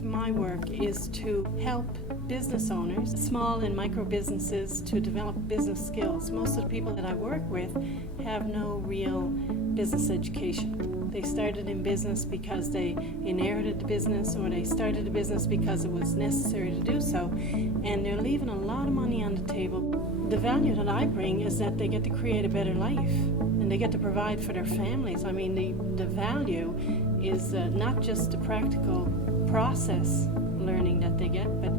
My work is to help business owners, small and micro businesses, to develop business skills. Most of the people that I work with have no real business education. They started in business because they inherited the business, or they started a business because it was necessary to do so, and they're leaving a lot of money on the table. The value that I bring is that they get to create a better life, and they get to provide for their families. I mean, the value is not just the practical process learning that they get, but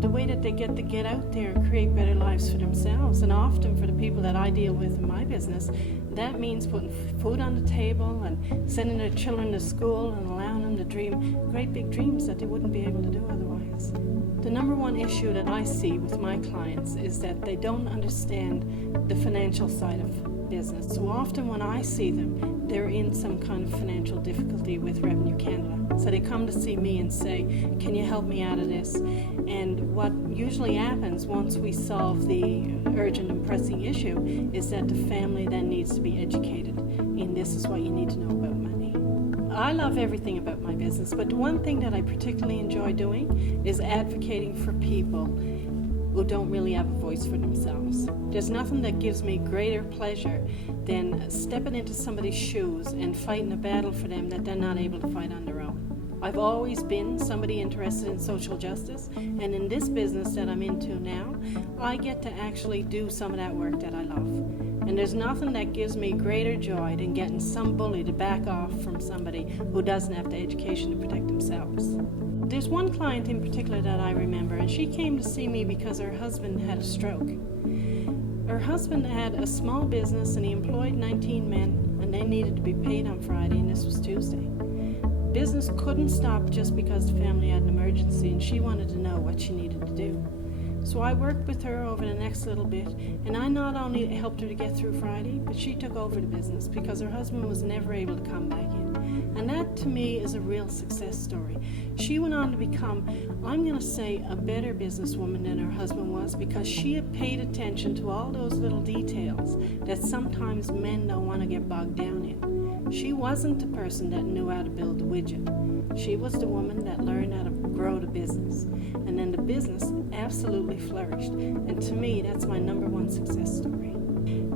the way that they get out there and create better lives for themselves. And often for the people that I deal with in my business, that means putting food on the table and sending their children to school and allowing them to dream great big dreams that they wouldn't be able to do otherwise. The number one issue that I see with my clients is that they don't understand the financial side of business. So often when I see them, they're in some kind of financial difficulty with Revenue Canada. So they come to see me and say, can you help me out of this? And what usually happens once we solve the urgent and pressing issue is that the family then needs to be educated in this is what you need to know about money. I love everything about my business, but one thing that I particularly enjoy doing is advocating for people who don't really have a voice for themselves. There's nothing that gives me greater pleasure than stepping into somebody's shoes and fighting a battle for them that they're not able to fight on their own. I've always been somebody interested in social justice, and in this business that I'm into now, I get to actually do some of that work that I love. And there's nothing that gives me greater joy than getting some bully to back off from somebody who doesn't have the education to protect themselves. There's one client in particular that I remember, and she came to see me because her husband had a stroke. Her husband had a small business and he employed 19 men, and they needed to be paid on Friday, and this was Tuesday. Business couldn't stop just because the family had an emergency, and she wanted to know what she needed to do. So I worked with her over the next little bit, and I not only helped her to get through Friday, but she took over the business because her husband was never able to come back in. And that to me is a real success story. She went on to become, I'm going to say, a better businesswoman than her husband was, because she had paid attention to all those little details that sometimes men don't want to get bogged down in. She wasn't the person that knew how to build the widget. She was the woman that learned how to grow the business. And then the business absolutely flourished. And to me, that's my number one success story.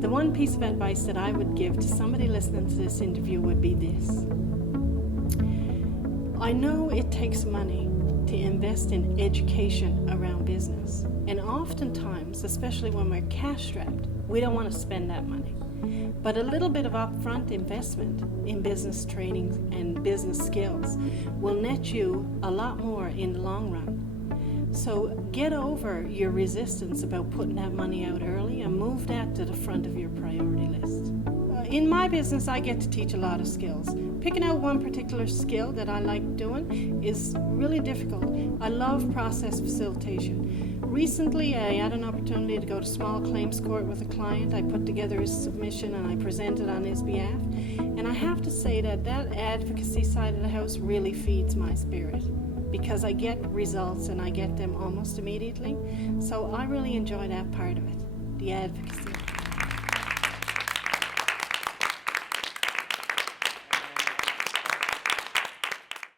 The one piece of advice that I would give to somebody listening to this interview would be this. I know it takes money to invest in education around business. And oftentimes, especially when we're cash-strapped, we don't want to spend that money. But a little bit of upfront investment in business training and business skills will net you a lot more in the long run. So get over your resistance about putting that money out early and move that to the front of your priority list. In my business, I get to teach a lot of skills. Picking out one particular skill that I like doing is really difficult. I love process facilitation. Recently, I had an opportunity to go to small claims court with a client. I put together his submission and I presented on his behalf. And I have to say that advocacy side of the house really feeds my spirit, because I get results and I get them almost immediately. So I really enjoy that part of it, the advocacy.